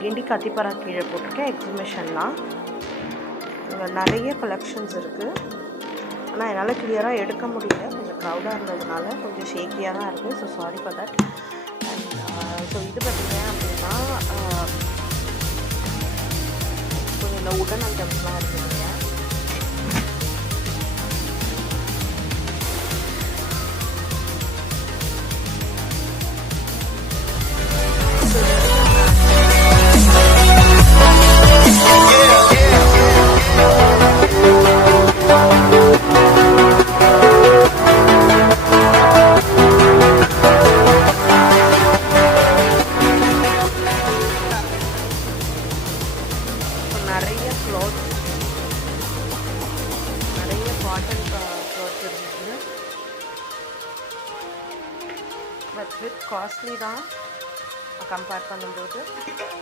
கிண்டி கத்திப்பாரா கீழே போட்டிருக்கேன். எக்ஸிபிஷன்லாம் இங்கே நிறைய கலெக்ஷன்ஸ் இருக்குது. ஆனால் என்னால் கிளியராக எடுக்க முடியல, கொஞ்சம் க்ரௌடாக இருந்ததுனால கொஞ்சம் ஷேக்கியாக தான் இருக்குது. So sorry for that. And so இது பார்த்திங்க அப்படின்னா கொஞ்சம் இந்த உடன் ஐட்டம்ஸ்லாம் இருக்குதுங்க. நிறைய க்ளாத்ஸ், நிறைய காட்டன் க்ளாத்ஸ் இருக்குது. பட் வித் காஸ்ட்லி தான் கம்பேர் பண்ணும்போது.